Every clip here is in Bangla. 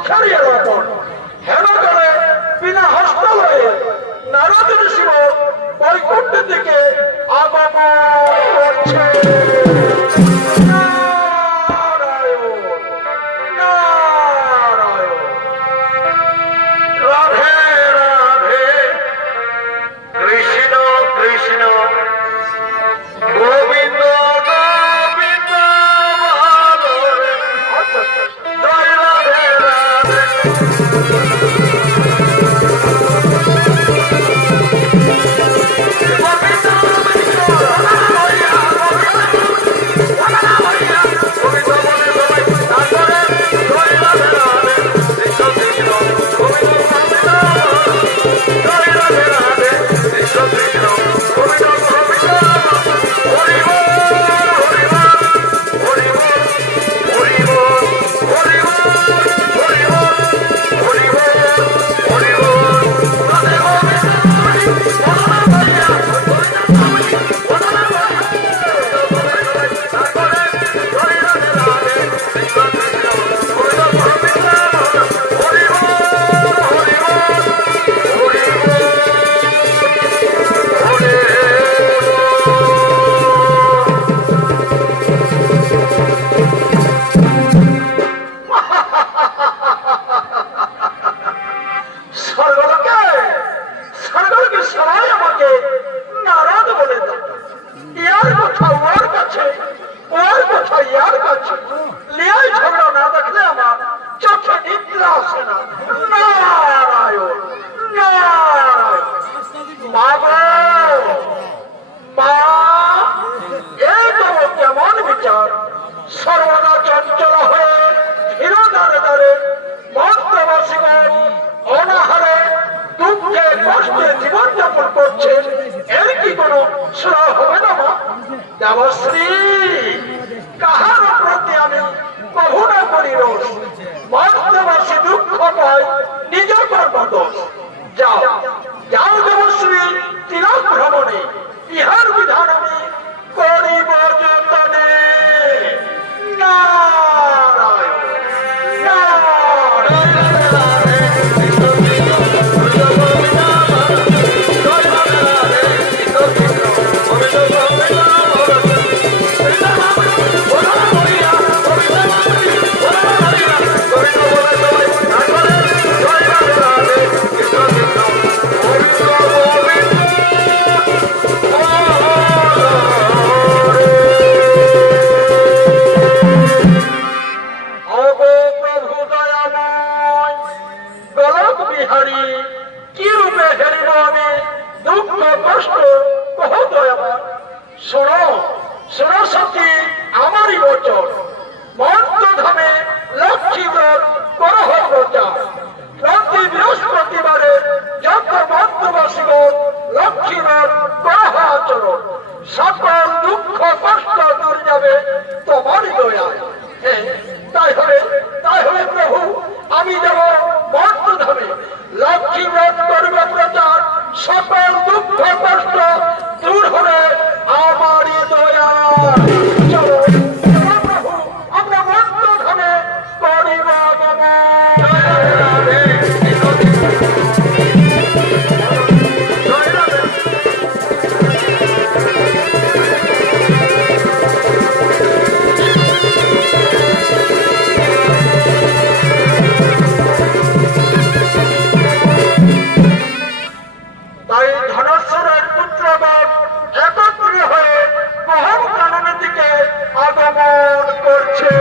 সুখের এলাপন হেন করে বিনা হস্তালয়ে নারদ ঋষি বৈকুণ্ঠ থেকে আগমন করছে। সর্বদা চঞ্চল হয়ে ধীর দাঁড়ে দাঁড়ে মন্ত্রবাসীগণ অনাহারে দুঃখে কষ্টে জীবনযাপন করছে, এর কি কোনো সুরা হবে না মা? দেবশ্রী, কাহার প্রতি আমি কহু না করি রোষ, মন্ত্রবাসী দুঃখ পায় নিজ কর্মদোষ। যাও যাও দেবশ্রী, তিলক ভ্রমণে ইহার বিধান আমি করিব যতনে। সকল দুঃখ কষ্ট দূর যাবে তোমারই দয়ায়। তাই হলে প্রভু, আমি যাব মন্ত্রধামে, লক্ষ্মী ব্রত করব প্রচার, সকল দুঃখ কষ্ট দূর হবে আমারই দয়ায়। চলো প্রভু, আমরা মন্ত্রধামে করিব করছে।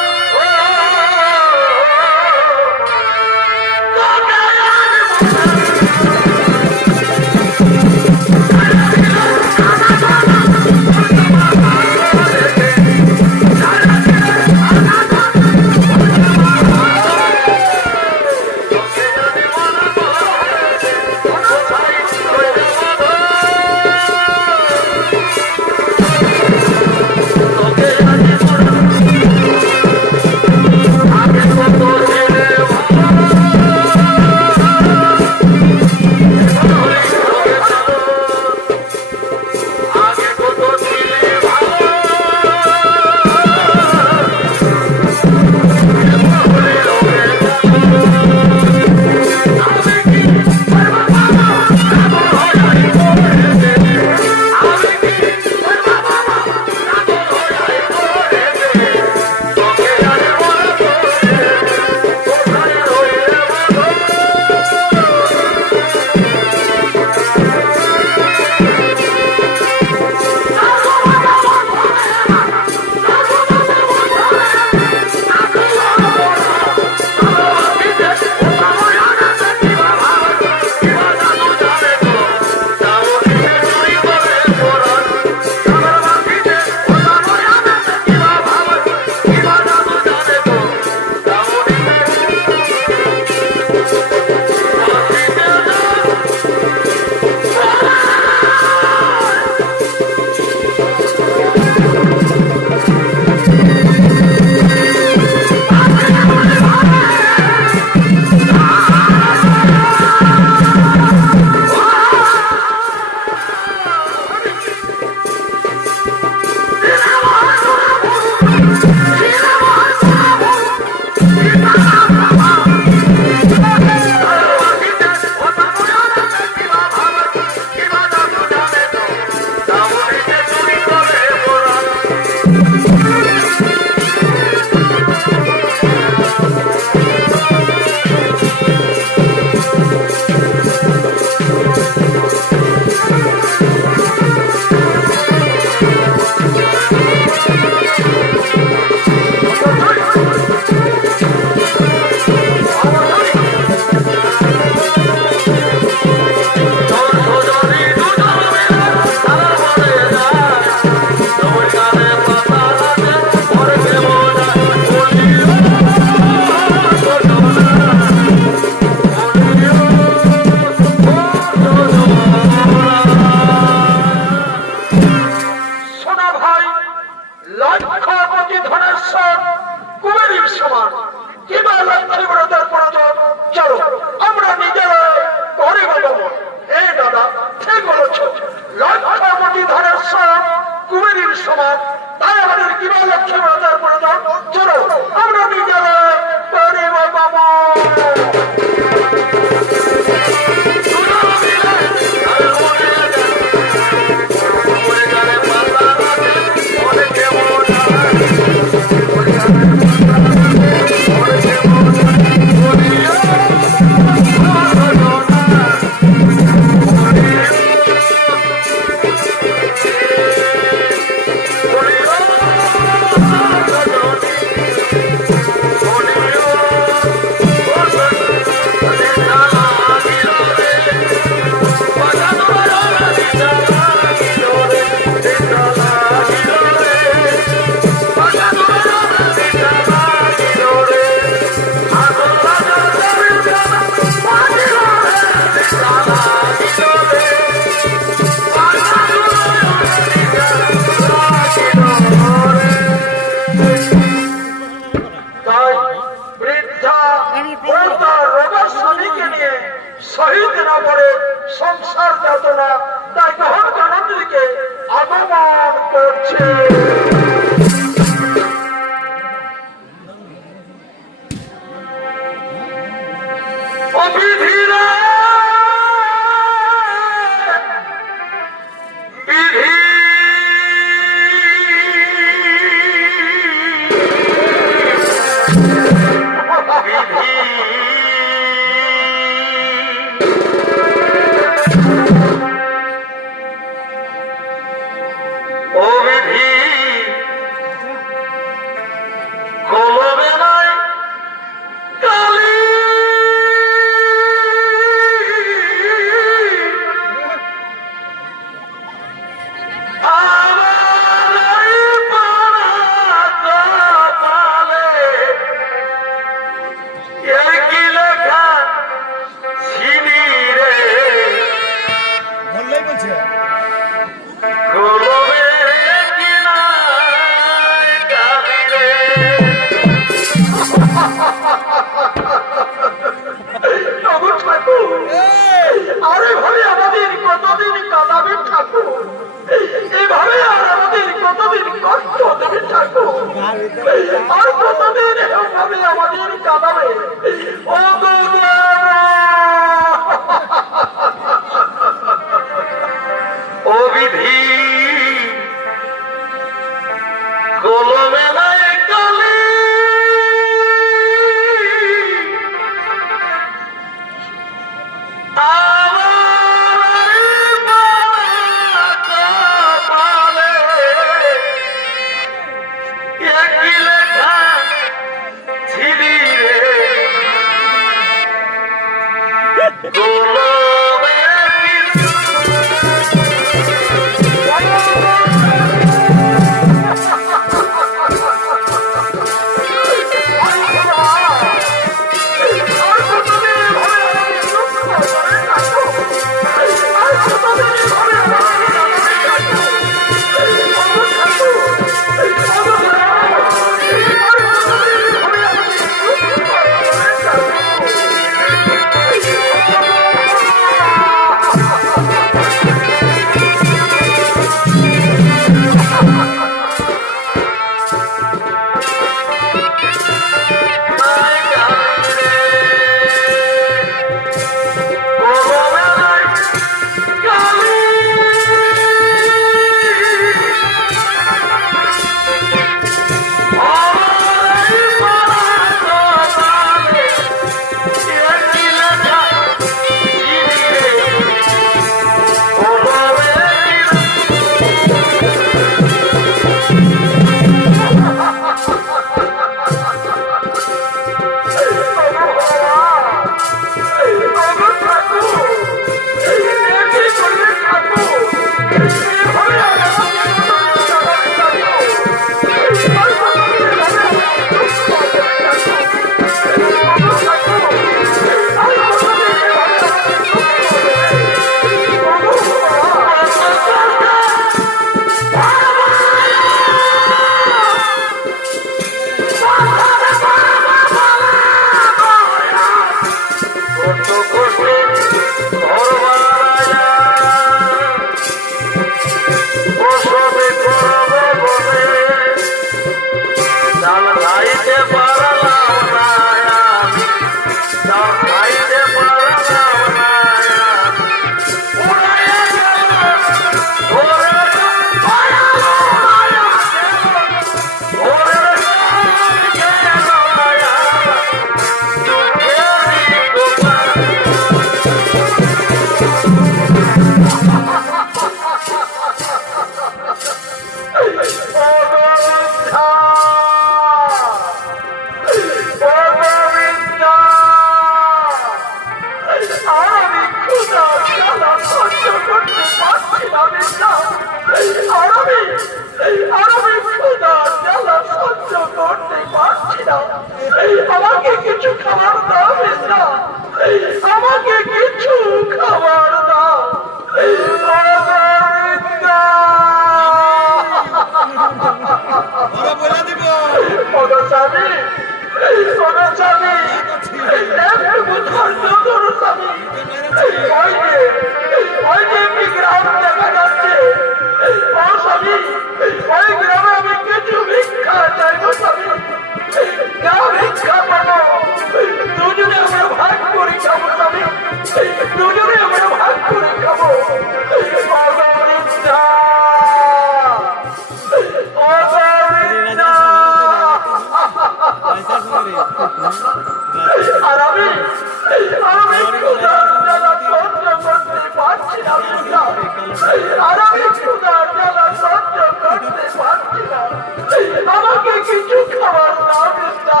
কিছু খাবার না দিতা,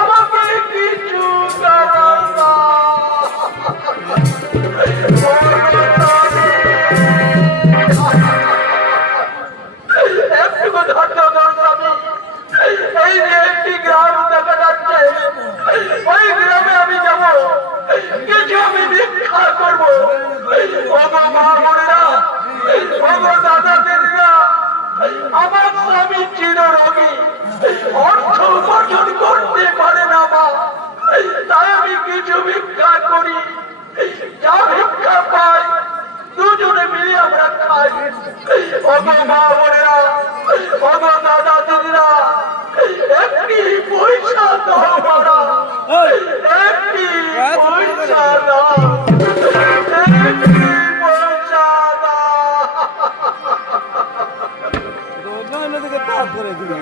আমাকে কিছু খাবার না। একটুকু ধৈর্য ধরুন স্বামী। এই যে একটি গ্রাম দেখা যাচ্ছে, ওই গ্রামে আমি যাব, কিছু আমি ভিক্ষা করবো। ওগো মা বোনেরা, ওগো দাদা দিদিরা, আমার স্বামী চিররোগী, অর্থ উপার্জন করতে পারে না মা, তাই আমি কিছু ভিক্ষা করি। যা ভিক্ষা পাই দুজনে মিলে আমরা খাই। ওগো মা বোনেরা, ওগো দাদা দিদিরা, একটি পয়সা দাও মারা, একটি পয়সা দাও, একটি পয়সা দাও।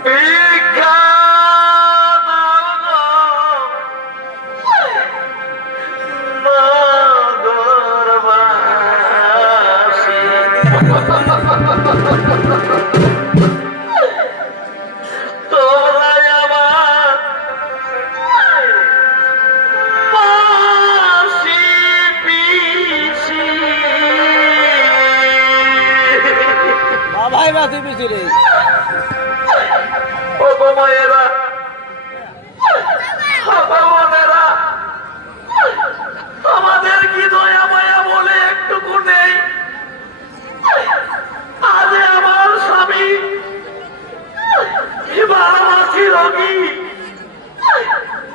ভিক্ষা আমাদের কি দয়া মায়া বলে একটুকু নেই? আজ আমার স্বামী বারামাসি রোগী,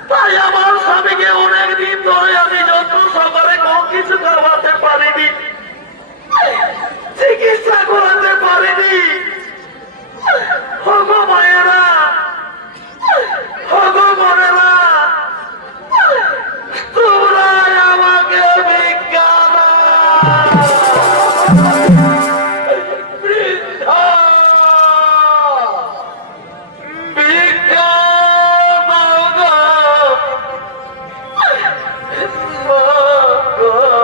তাই আমার স্বামীকে অনেকদিন ধরে আমি যত্ন সহকারে কোনো কিছু খাওয়াতে পারিনি, চিকিৎসা করাতে পারিনি। হগো মায়েরা, হগো বোনেরা, তোমরা আমাকে ভিক্ষা দাও। বৃদ্ধা ভিক্ষা দাও গো, মগরবাসী।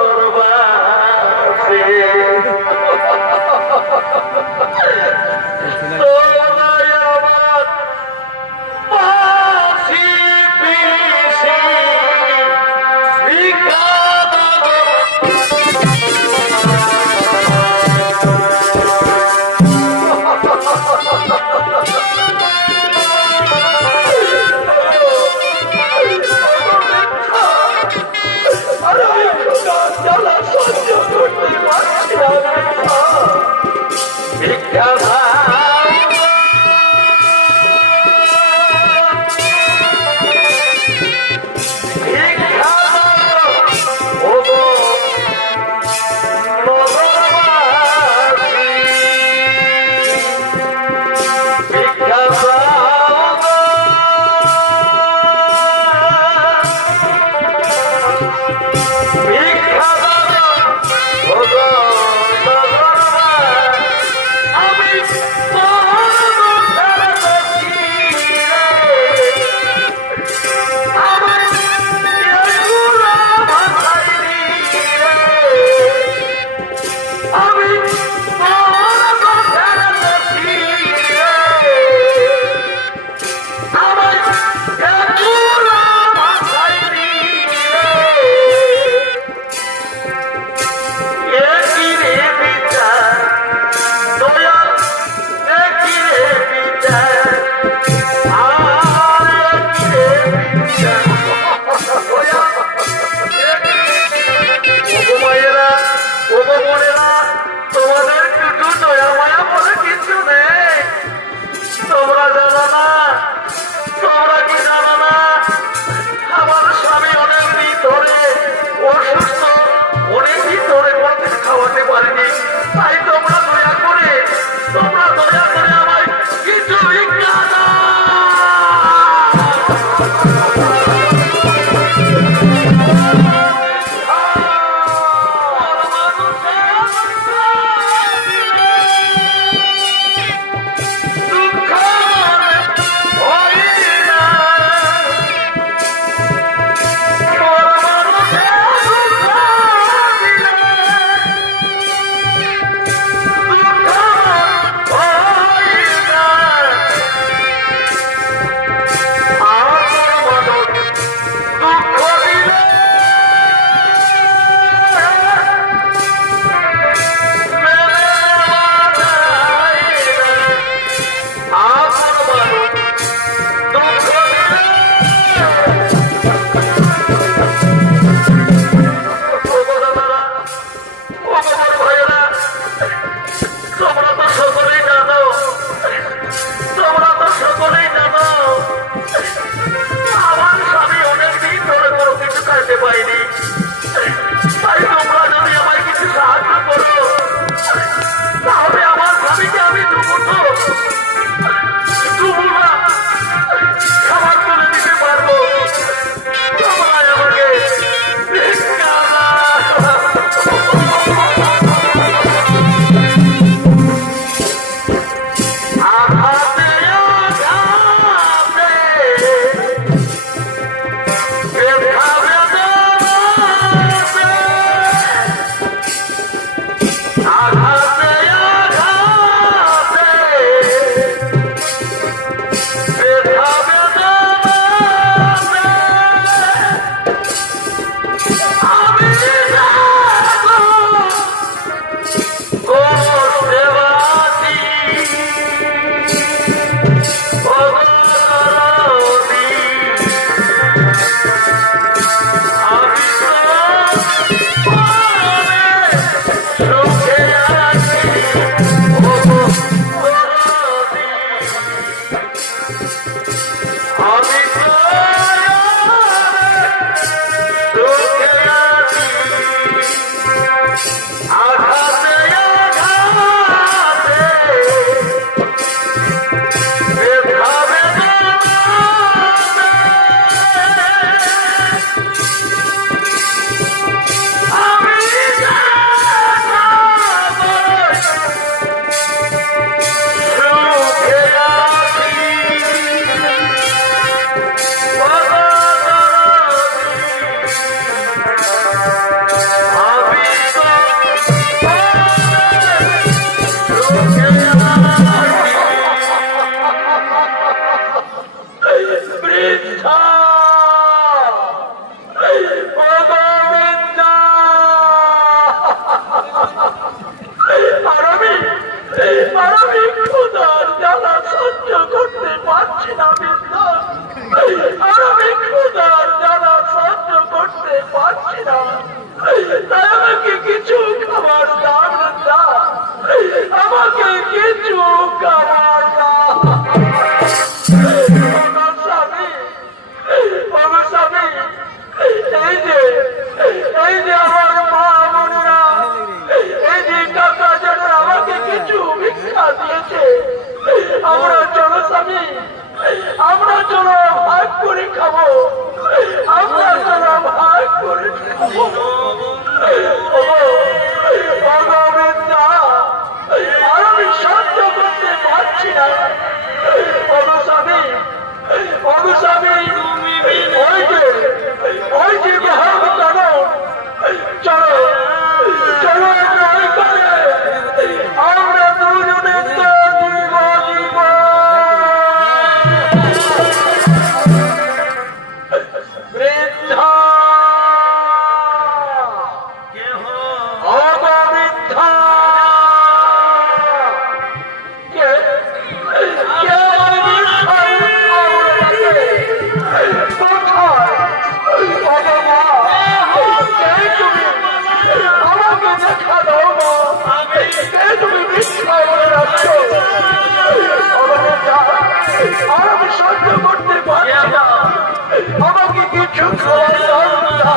কিছু খাবার দাও না,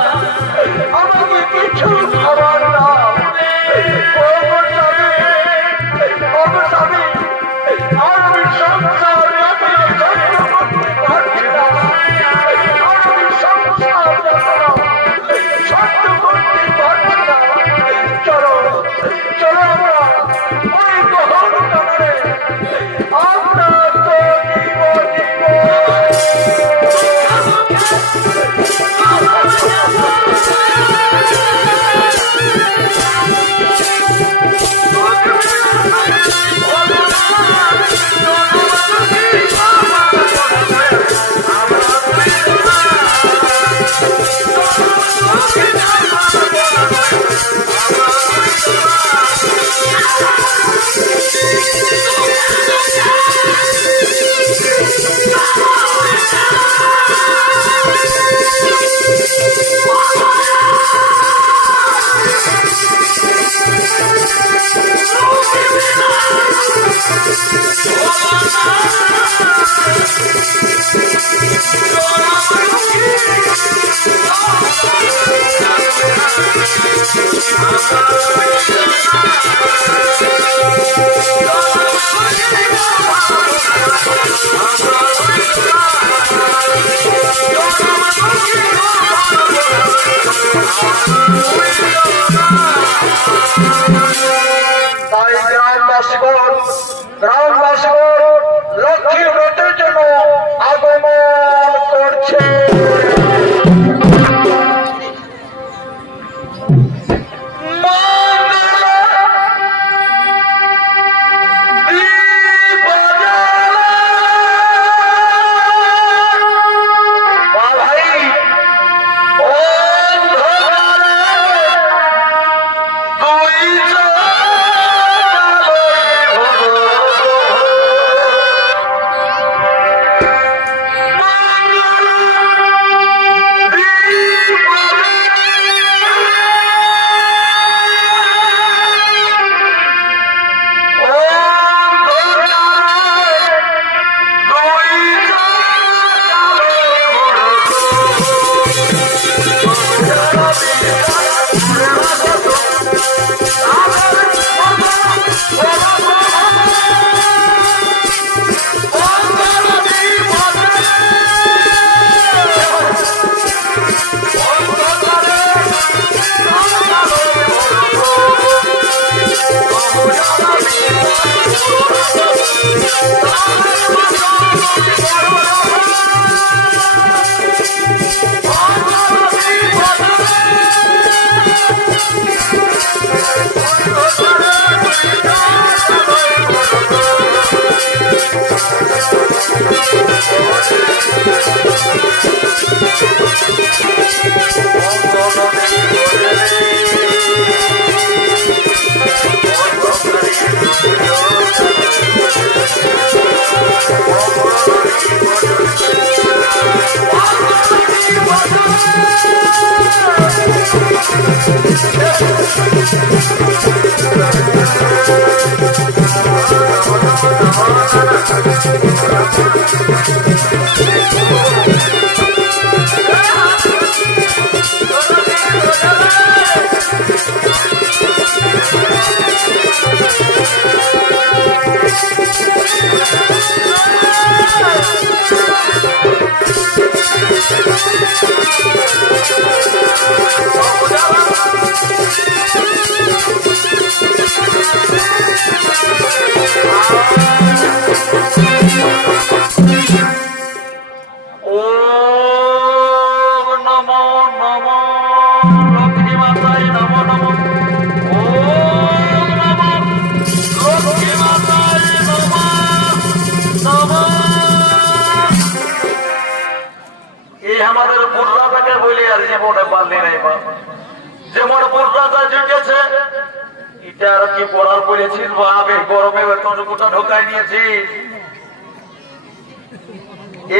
আমাকে কিছু খাবার দাও। ও গো স্বামী, ও গো স্বামী, আর আমি সংসার করতে পারছি না, আর আমি সংসার সত্য করতে পারছি না। চলো চলো আমরা ওই গহন কামড়ে আমরা তো গ্রামবাসীগণ লক্ষ্মী ব্রতের জন্য আগমন করছে।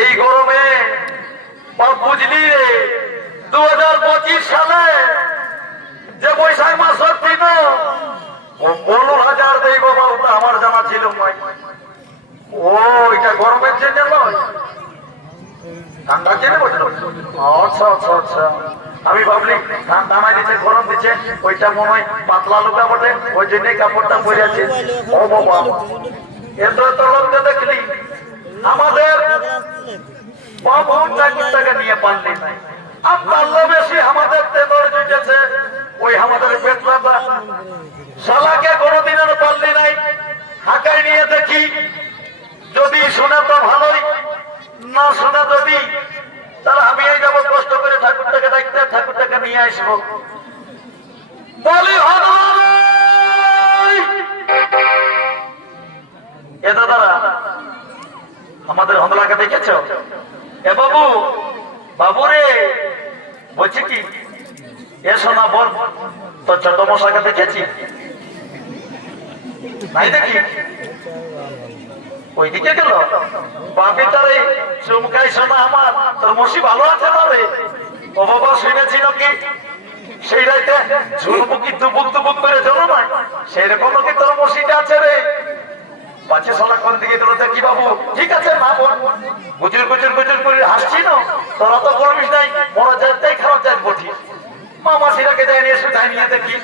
এই গরমে বুঝলি 2025 সালে যে বৈশাখ মাস দিন 15,000 দেই বাবা, ওটা আমার জানা ছিল। ও এটা গরমের জন্য নয়, ঠান্ডা জেনে বসলো। আচ্ছা আচ্ছা আচ্ছা, আমি ভাবলি ঠান্ডা মাই দিচ্ছে, গরম দিচ্ছে, ওইটা মনে হয় পাতলা লুকা বটে, ওই জন্য কাপড়টা পরে আছে। ও বাবা, এত এত লোককে দেখলি, আমাদের বাবুর টাকা নিয়ে পারলি নাই। আর পারলে বেশি আমাদের তেদর জুটেছে, ওই আমাদের পেটলাটা শালাকে কোনোদিনের পারলি নাই। হাঁকাই নিয়ে দেখি, যদি শুনে তো ভালোই, না শুনে যদি, তাহলে আমি এই যাবো কষ্ট করে ঠাকুরটাকে দেখতে, ঠাকুরটাকে নিয়ে আসবো। বলি এ দাদারা, আমাদের হমলাকে দেখেছ? এ বাবু, বাবু রে, বলছি কি, এসো না বল, তো ছোট মশাকে দেখেছি নাই? দেখি ওইদিকে গেল বাপি, তারে চুমকাই শোনা আমার, তোর মশি ভালো আছে না রে? ও বাবা, শুনেছিল কি সেই রাইতে ঝুলবুকি দুবুক দুবুক করে জলো না, সেই রকম কি তোর মশিটা আছে রে? বাচ্চা শালা কোন দিকে গেল? দেখি বাবু, ঠিক আছে না বল, গুজুর গুজুর গুজুর করে হাসছি না, তোরা তো করবিস নাই, মরা যায় তাই খারাপ যায় বটি। মামা সিরাকে যাই নিয়ে শুধাই নিয়ে দেখি,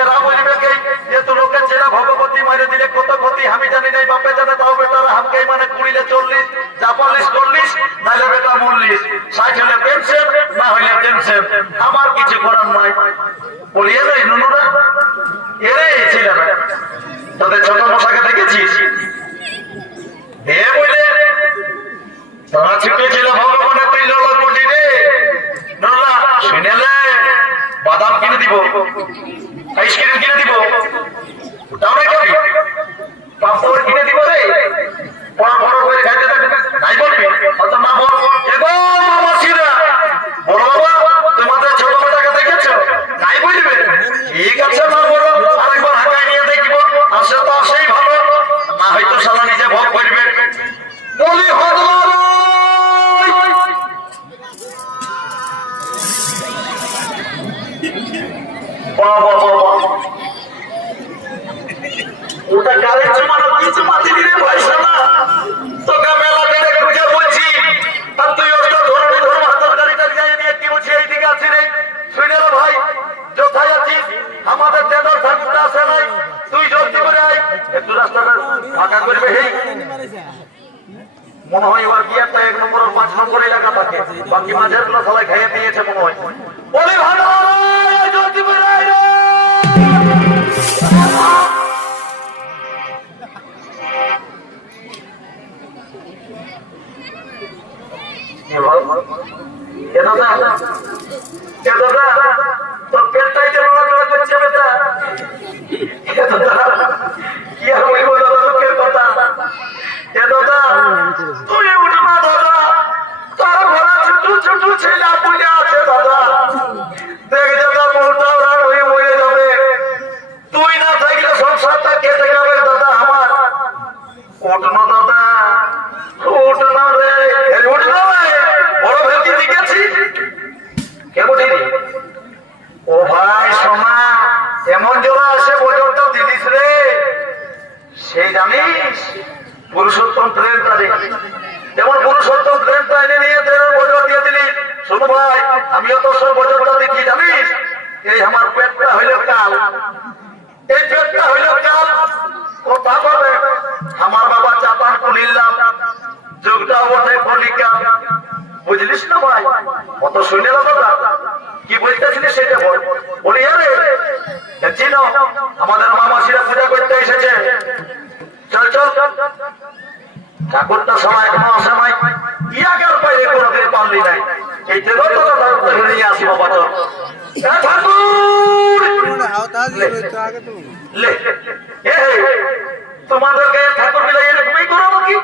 এরা বলবে কে যে তো লোকের ছেলে ভগবতী মারে দিলে কত ক্ষতি আমি জানি নাই, বাপে জানে, তাও বেটারা হামকে মানে 20-40 যা 40 নাহলে বেটা 40, 60 হলে পেনশন, না হইলে টেনশন, আমার কিছু করার নাই। বলিয়ে রে নুনুরা, এরে ছেলেরা, তোদের ছোট মশাকে দেখেছিস? এ বলে তোরা ছোট ছিল ভগবানের তুই লোলা কোটি রে, নোলা শুনেলে বাদাম কিনে দিব, আইসক্রিম কিনে দিব, ওটাও খাবি, পাপড় কিনে দিব রে, বড় বড় করে খাইতে থাকবে, নাই বলবি? অত না বল। এগো মামাসিরা, বলো বাবা, তোমাদের ছোট বেটাকে দেখেছো? নাই বলবে? ঠিক আছে না বলো, আরেকবার হাঁকায় নিয়ে দেখব, আসে তো আসেই ভালো, না হয়তো শালা নিজে ভোগ করবে। বলি ওটা গালের চুমানো কিছু মাতি দিলে পয়সা না, তোকে মেলা বেড়ে খুঁজে বলছি, আর তুই ওটা ধরনের ধরো হাতের গাড়িটা গায়ে নিয়ে কি বলছি এইদিকে আছি রে? শুনে রে ভাই, কোথায় আছিস? আমাদের তেদর ঠাকুরটা আসে নাই, তুই জলদি করে আয়, একটু রাস্তাটা ফাঁকা করবে। হেই মনে হয় ওর গিয়ারটা 1 নম্বর আর 5 নম্বর এলাকা থাকে, বাকি মাঝের গুলো সবাই খাইয়ে দিয়েছে মনে হয়। বলে ভালো জলদি করে আয় রে। তোর পেটটাই যে লড়াচড়া করছে বেটা, কি আর বলবো দাদা, দুঃখের কথা। এ দাদা তুই উঠে না দাদা, তার ঘোড়া ছোট ছোট ছেলে পুলে আছে দাদা, দেখ দাদা মোটা রান হয়ে মরে যাবে, তুই না থাকলে সংসারটা কেটে যাবে দাদা আমার। উঠ না দাদা, উঠ না রে, উঠ না রে, বড় ভেলকি দিকেছি কেমন? ও ভাই সোনা, এমন জোড়া আসে বজরটা দিলিস রে, সেই জানিস পুরুষোত্তম ট্রেন তারিখ, যেমন পুরুষোত্তম ট্রেনটা এনে নিয়ে ট্রেনের বজর দিয়ে দিলি। শোনো ভাই, আমিও তো সব বজরটা দেখি জানিস, এই আমার পেটটা হইল কাল, এই পেটটা হইল কাল, কথা বলে আমার বাবা চাপান কুলিলাম, যুগটা ওঠে কলিকা, বুঝলিস না ভাই? কত শুনে না দাদা, কি বলতেছিলি সেটা বল। বলি আরে দেখছি না আমাদের মামাসিরা পূজা করতে এসেছে, চল চল, ঠাকুরটা সময় এখনো আসে নাই, কি আগের পাইলে কোনোদিন পারলি নাই, এই তো নিয়ে আসি বাবা। চল ঠাকুর, তোমাদেরকে ঠাকুর মিলে এরকমই করো নাকি?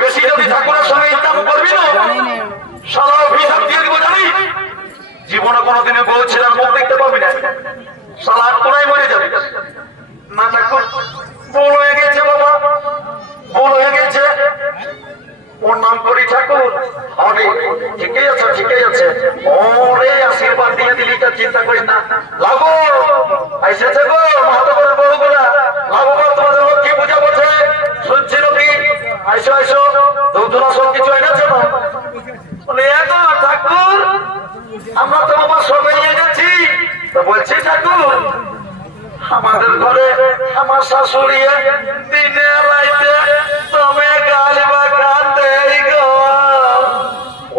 বেশি যদি ঠাকুরের সঙ্গে ইনকাম করবি না, সারা অভিশাপ দিয়ে দিব জানিস, জীবনে কোনোদিনে বউ ছেলের মুখ দেখতে পাবি না, সারা কোনায় মরে যাবি। না ঠাকুর, ভুল হয়ে গেছে বাবা, ভুল হয়ে গেছে, প্রণাম করি ঠাকুর। আরে ঠিকই আছে ঠিকই আছে। ওরে আশীর্বাদ দিয়ে দিলি, তো চিন্তা করিস না। লাগো এসেছে গো মাধবের বউগুলা। লাগো গো, তোমাদের লোক কি পূজা করছে শুনছিল কি? আইসো আইসো, তোমরা সব কিছু এনেছো না? বলে এগো ঠাকুর, আমরা তো বাবা সবাই এনেছি। তো বলছি ঠাকুর, আমাদের ঘরে আমার শাশুড়ি দিনে রাইতে তুমি গালি বা কান্দে গো।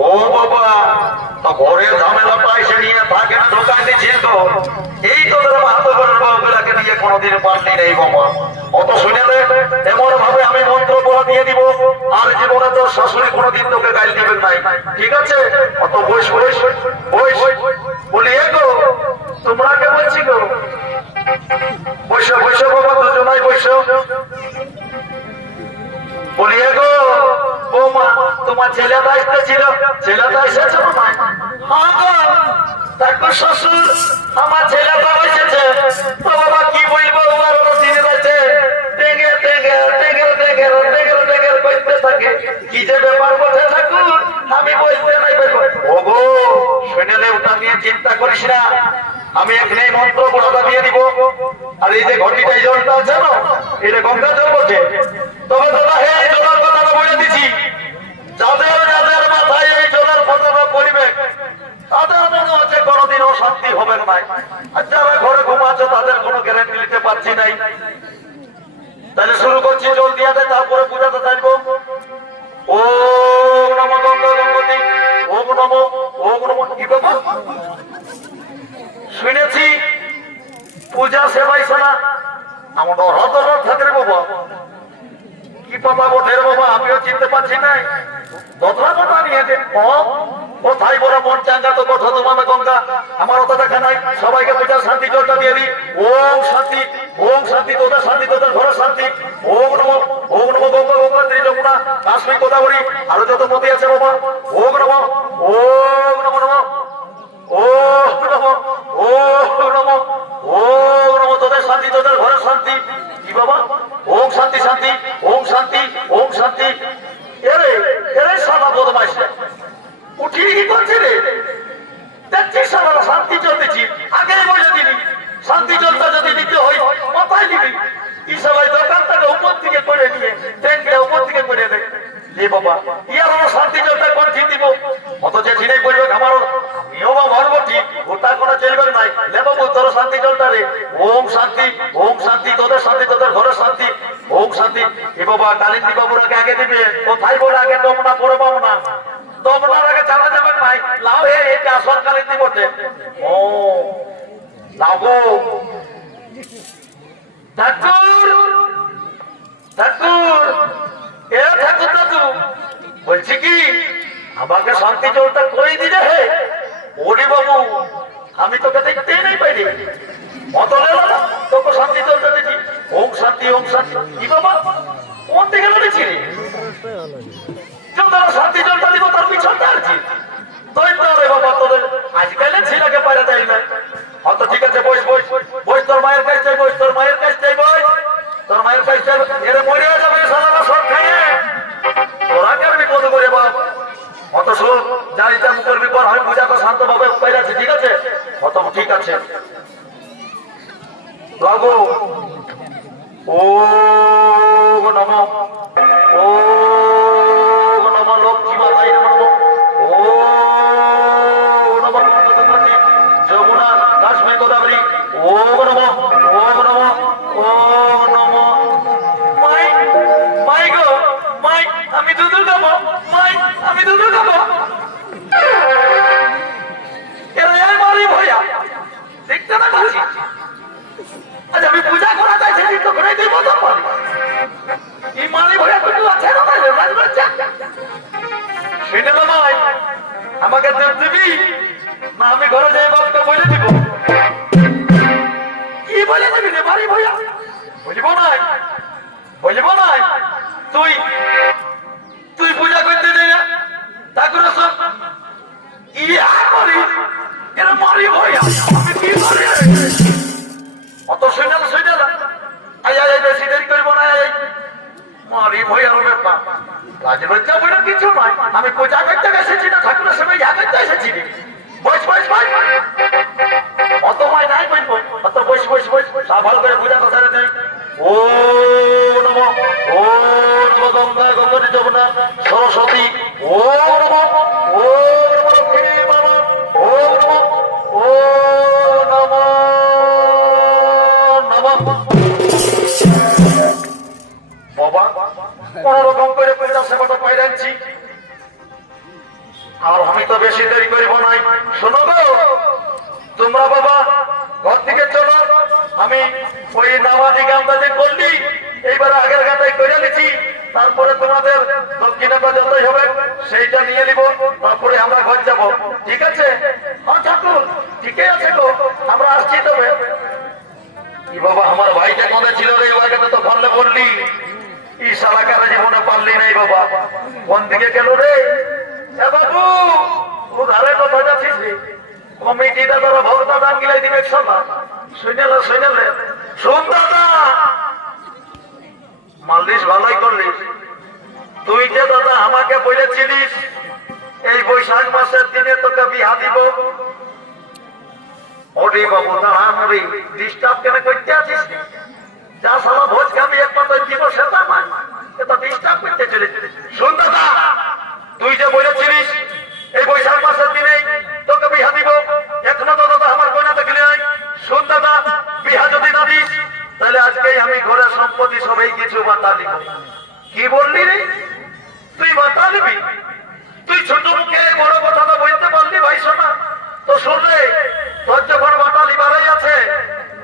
ও বাবা, তো ঘরের ঝামেলা পাইসে নিয়ে থাকে না, ঢোকাই দিচ্ছি তো। এই তোদের মাহাতবের বউগুলাকে নিয়ে কোনোদিন পারলি নেই বাবা। অত শুনে দে, এমন ভাবে আমি মন্ত্র পড়া দিয়ে দিব, আর জীবনে তোর শাশুড়ি কোনোদিন তোকে গালি দিবেন নাই, ঠিক আছে? অত বইস বইস বইস। বলি এগো তোমরা কে বলছি গো? বৈশ বৈশ বাবা, দুজনাই বৈশ। বলি এগো বৌমা, তোমার ছেলেটা এসেছিল, ছেলেটা এসেছে বাবা? হ্যাঁ গো ঠাকুর শ্বশুর, আমার ছেলেটা এসেছে। তো বাবা কি বলবো, ওরা দিন রাতে টেঙ্গে টেঙ্গে টেঙ্গে টেঙ্গে টেঙ্গে টেঙ্গে করতে থাকে। কি যে ব্যাপার বলছে ঠাকুর, আমি বলতে নাই বলবো। ওগো শুনেলে ওটা নিয়ে চিন্তা করিস না, আমি এখানে মন্ত্র পড়াটা দিয়ে দিব। আর এই যে ঘটিটা এই জলটা আছে না, এটা গঙ্গা জল বটে। তবে দাদা হে, এই জলের কথাটা বলে দিচ্ছি, যাদের যাদের মাথায় এই জলের কথাটা পড়বে তাদের মনে হচ্ছে কোনোদিন অশান্তি হবে না। আর যারা ঘরে ঘুমাচ্ছে তাদের কোনো গ্যারান্টি নিতে পারছি নাই। তাহলে শুরু করছি, জল দিয়ে দেয়, তারপরে পূজাতে থাকবো। ও নম গঙ্গা গঙ্গতি, ওম নম ওম নম। কি বাবা শুনেছি পূজা সেবাই শোনা আমার হত থাকে বাবা। কি পাতা বটে বাবা, আমিও চিনতে পারছি না। দোতলা পাতা নিয়েছে কোথায় বড় মন চাঙ্গা, তো কথা তোমার গঙ্গা। আমার অত দেখা নাই। সবাইকে পূজার শান্তি জলটা দিয়ে দিই। ওম শান্তি, ওম শান্তি, তোদের শান্তি, তোদের ঘরের শান্তি। ওম নম গঙ্গা গঙ্গা ত্রিযমুনা কাশ্মীর গোদাবরী, আরো যত নদী আছে বাবা। ওম নম ওম নম নম ওম নম ওম নম ওম নম। তোদের শান্তি, তোদের ঘরের শান্তি। কি বাবা? ওম শান্তি শান্তি, ওম শান্তি, ওম শান্তি। এরে এরে সাদা বদমাইশ উঠিয়ে কি করছে রে? দেখছিস সারা শান্তি চলতেছি, আগেই বলে দিবি শান্তি জলটা যদি নিতে হয় মাথায় দিবি। কি সবাই দোকানটাকে উপর থেকে করে দিয়ে ট্যাঙ্কটা উপর থেকে করে দেয়। এ বাবা, ইয়ার আমার শান্তি জলটা কোন ঠিক দিব? অত যে ঠিনেই পড়বে আমারও, আমিও বা ভরবো ঠিক, ওটা কোনো চলবে নাই। লে বাবু তোর শান্তি জলটা রে। ওম শান্তি, ওম শান্তি, তোদের শান্তি, তোদের ঘরের শান্তি। ওম শান্তি। এ বাবা কালিন্দী বাবুর আগে দিবে, কোথায় বলে আগে দমনা পড়ে পাবো না। দমনার আগে জানা যাবে নাই। লাও হে, এটা আসল কালিন্দী বটে। ও লাভো ঠাকুর, ঠাকুর এ ঠাকুর দাদু বলছি কি, আমাকে শান্তি জলটা করে দিলে হে। ওরে বাবু, আমি তোকে দেখতেই নাই পাইনি, মত লেলা তোকে শান্তি জলটা দেখি। ওম শান্তি, ওম শান্তি। কি বাবা কোন দিকে লড়েছি রে? তারা শান্তি জলটা দিব, তার পিছনটা আর কি দৈত্য রে বাবা। তোদের আজকালের ছেলেকে পারে তাই না। হয়তো ঠিক আছে, বস বস বস, তোর মায়ের কাছে চাই, বস তোর মায়ের কাছে চাই, বস তোর মায়ের কাছে চাই। এর মরে যাবে সারা সব খাইয়ে, তোরা কেন কত করে বাপ। অত শোন, যার ইচ্ছা করবি পর, আমি পূজাটা শান্ত ভাবে পাই আছি, ঠিক আছে? অত ঠিক আছে। লাগো ও নম ও নম লক্ষ্মী মাতাই নম ও নম যমুনা কাশ্মীর গোদাবরী। ও নম ও নম ও নম। মাই মাই গো মাই, আমি দুধ খাবো মাই, আমি দুধ খাবো। এরা মারি ভয়া দেখতে না পাচ্ছি। আজ আমি পূজা করা যাইছে, তো করে দিব তো এই মারি ভয়া কিছু আছে না তাই রাজবাচ্চা সেটা নয়। আমাকে দেব দিবি না, আমি ঘরে যাই বাপকে বলে দিব। কি বলে দিবি রে মারি ভয়া? বলিব নাই, বলিব নাই। তুই তুই পূজা করতে দে ঠাকুরের সব ইয়া করিস, এরা মারি ভয়া। আমি কি করি অত সুইটাল সুইটাল আই আই বেশি দেরি করবো না। মারি ভয়ার ব্যাপার, কাজ বাচ্চা বলে কিছু নাই, আমি পূজা করতে এসেছি না ঠাকুরের সঙ্গে ইয়া করতে এসেছি। বস বস বস, অত মাই নাই বলবো, অত বস বস বস, সব ভালো করে পূজা কথা রে। ও নম, ও নম গঙ্গা গঙ্গা যমুনা সরস্বতী, ও নম, ও নম লক্ষ্মী মামা, ও নম, ও নম নম। বাবা কোন রকম করে পূজা সেবাটা পাইরাচ্ছি, আর আমি তো বেশি দেরি করিব নাই। শোনো গো তোমরা বাবা ঘর থেকে চলো, আমি ওই নামাজি গামটা যে করলি এইবার আগের গাটাই করে নিচ্ছি, তারপরে তোমাদের দক্ষিণাটা যতই হবে সেইটা নিয়ে নিব, তারপরে আমরা ঘর যাব। ঠিক আছে? হ্যাঁ ঠাকুর ঠিকই আছে গো, আমরা আসছি। তবে কি বাবা আমার ভাইটা কোথায় ছিল রে? ওকে তো ফলে বললি ই শালাকারা জীবনে পারলি নাই বাবা, কোন দিকে গেল রে? বাবু ও ধারে কোথায় যাচ্ছিস রে? কমিটিটা তারা ভক্তা দান গিলাই দিবে সভা, শুনেলে শুনেলে শোন দাদা, মাল্লিশ ভালোই করলিস তুই যে দাদা। আমাকে বলেছিলিস এই বৈশাখ মাসের দিনে তোকে বিহা দিব। ওরে বাবু দাঁড়ান, ডিস্টার্ব কেন করতে আছিস? যা সালা ভোজ খাবি এক পাতা দিব সেটা নয়, এটা ডিস্টার্ব করতে চলেছে। শোন দাদা, তুই যে বলেছিলিস এই বৈশাখ মাসের দিনে তোকে বিহা দিব, এখনো তো দাদা আমার গয়না দেখলি নাই। শোন দাদা, বিহা যদি না দিস তাহলে আজকেই আমি ঘরের সম্পত্তি সবাই কিছু বাতা দিব। কি বললি রে? তুই বাতা দিবি? তুই ছোট মুখে বড় কথাটা বলতে পারলি ভাই শোনা তো। শোন রে, তোর যখন বাতা লিবারাই আছে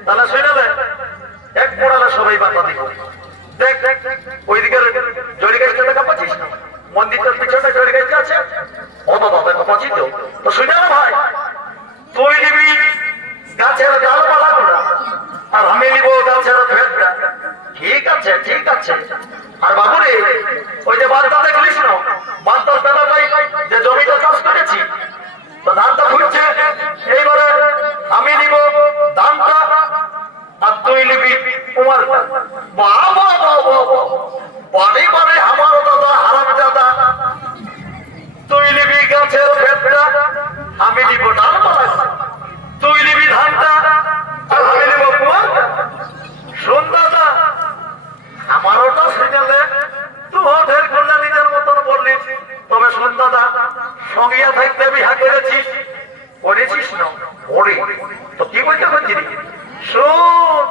তাহলে শুনে নে, এক পড়ালে সবাই বাতা দিব। দেখ দেখ ওইদিকে জড়ি গাড়িতে দেখা পাচ্ছিস না? মন্দিরের পিছনে জড়ি গাড়িতে আছে, অত দেখা পাচ্ছি তো। তো শুনে না ভাই, তুই নিবি গাছের ডালপালা গুলা, আর আমি নিব গাছের ভেতটা। ঠিক আছে ঠিক আছে। আর বাবুরে ওই যে বালটা দেখলিস না, বালটার বেলাটাই যে জমিটা চাষ করেছি তো ধানটা ফুটছে, এইবারে আমি নিব ধানটা আর তুই নিবি তোমার। বাবা বাড়ি বাড়ি আমার দাদা হারাম দাদা, তুই নিবি গাছের ভেতটা, আমি নিব ডালপালা। তুই নিবি ধানটা আর আমি নিব কুয়ার। শোন দাদা, আমার ওটা শুনেলে তুই ঢের করলে নিজের মতন বললিস। তবে শোন দাদা, সঙ্গিয়া থাকতে বিহা করেছিস, করেছিস না ওরে তো কি বলতে পারছি? শোন,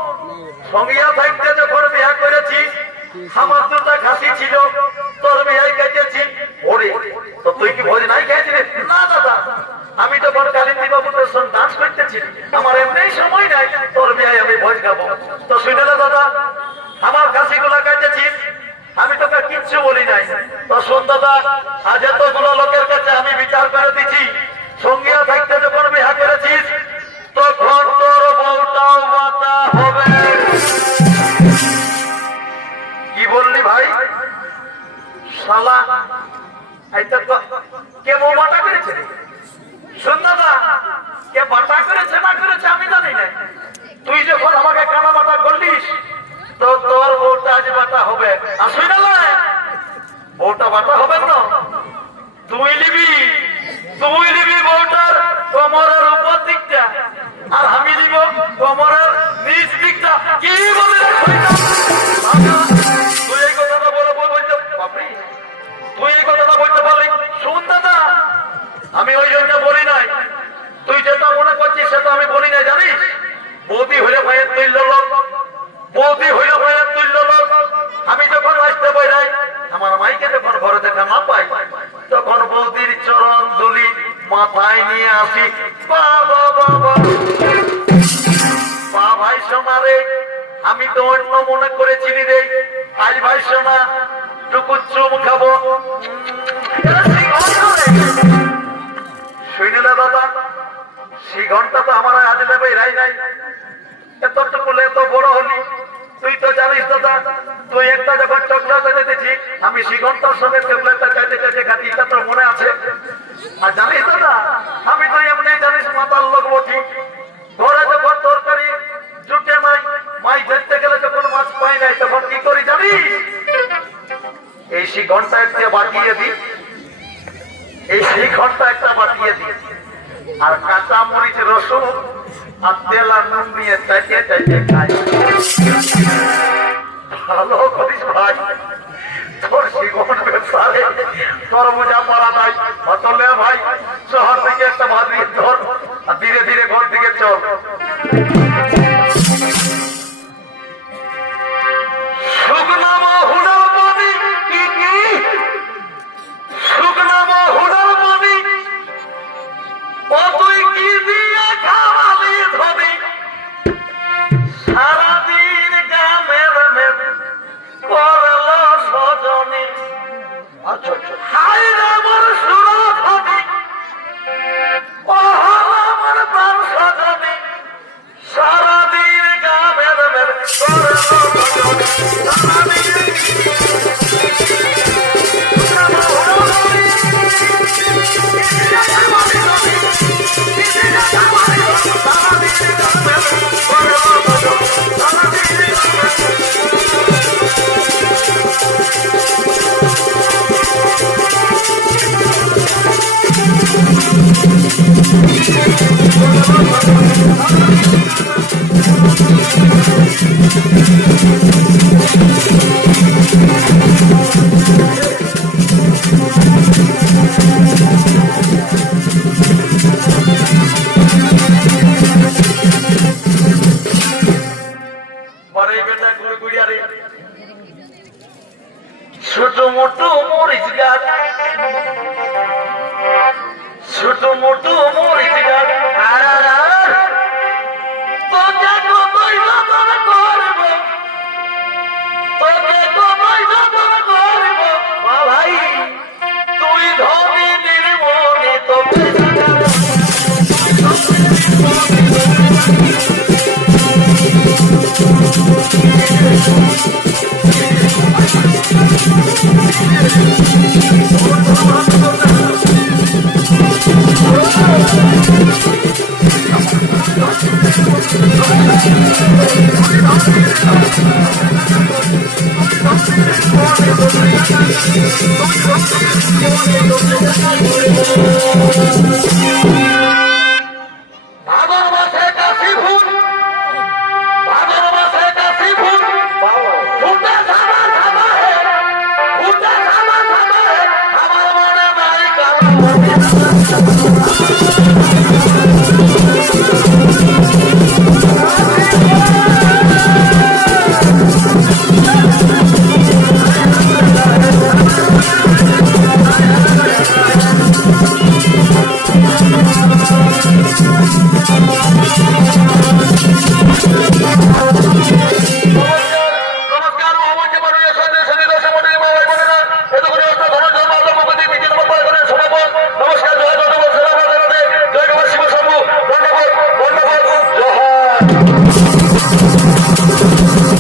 সঙ্গিয়া থাকতে যখন বিহা করেছিস আমার দুটা খাসি ছিল, তোর বিহাই কেটেছি ওরে তো তুই কি ভোজ নাই খেয়েছিলি? না দাদা, আমি তখন কালিন্দী বাবুদের সঙ্গে ডান্স করতেছি, আমার এমনি সময় নাই তোর বিহাই আমি ভোজ খাবো। তো শুনে না দাদা, আমার খাসি গুলা কেটেছিস, আমি তোকে কিচ্ছু বলি নাই। তো শোন দাদা, আজ এতগুলো লোকের কাছে আমি বিচার করে দিচ্ছি, সঙ্গিয়া থাকতে যখন বিহা করেছিস তখন তোর বউটাও মাতা হবে। কি বললি ভাই শালা? কে বউ বাটা করেছে? শোন দাদা, কে বাটা করেছে না করেছে আমি জানি না। তুই যখন আমাকে কানা বাটা করলিস তো তোর বউটা আজ বাটা হবে। আসবি না বউটা বাটা হবে না, তুই নিবি বউটার কোমরের উপর দিকটা আর আমি নিব কোমরের নিচ দিকটা। কি বলে তুই এই কথাটা বলে বলতে বাপরি, তুই এই কথাটা বলতে পারলি? শুন দাদা, আমি ওই জন্য বলি নাই, তুই যেটা মনে করছিস সেটা আমি বলি নাই। জানিস বৌদি হইলে ভাইয়ের তুল্য লোক, বৌদি হইলে ভাইয়ের তুল্য লোক। আমি যখন আসতে বইলাই আমার মাইকে যখন ঘরে দেখা না পাই তখন বৌদির চরণ ধুলি মাথায় নিয়ে আসি। বাবা বাবা বা ভাই সোনা রে, আমি তো অন্য মনে করেছিলি রে, আজ ভাই সোনা টুকু চুম খাবো। শুনে না দাদা, সেই ঘন্টা তো আমার আজ নেবে রাই নাই, এতটুকু এত বড় হলি। তুই তো জানিস দাদা, তুই একটা যখন চকলেট এনেছি আমি শ্রীঘন্টার সঙ্গে চকলেটটা চাইতে চাইতে খাতি, এটা তোর মনে আছে? আর জানিস দাদা, আমি তো এমনি জানিস মাতাল লোক বলছি, ঘরে যখন তরকারি জুটে মাই ধরতে গেলে যখন মাছ পাই নাই তখন কি করি জানিস? এই শ্রীঘন্টা একটা বাকিয়ে দিই, ঘন্টা একটা বাটিয়ে দিই আর কাঁচা মরিচ রসুন আর তেল আর নুন দিয়ে চাইতে চাইতে খাই। ভালো করিস ভাই, তোর জীবন ব্যবসারে তোর বোঝা পড়া নাই। অতলে ভাই শহর থেকে একটা ভাবি ধর আর ধীরে ধীরে ঘর দিকে চল। শুকনা মহুনার মনি কি কি শুকনা মহুনার মনি ও তুই কি দিয়ে খাওয়ালি ধনি সারাদিন গামের মের করলো সজনী। হাই রে আমার সুরধনী ও আমার প্রাণ সজনী সারাদিন গামের মের করলো সজনী। ছোট মোটো মরিচ গাছ ছোট মোটো মরিচ গাছ তোকে কতই যতন করব তোকে কতই যতন করব ভাই তুই ধনী নির্মনে তোকে ভাদর মাসে কাশি ফুল ভাদর মাসে কাশি ফুল ফুটে ধামা ধামা হে ফুটে ধামা ধামা হে আমার মনে নাই কালো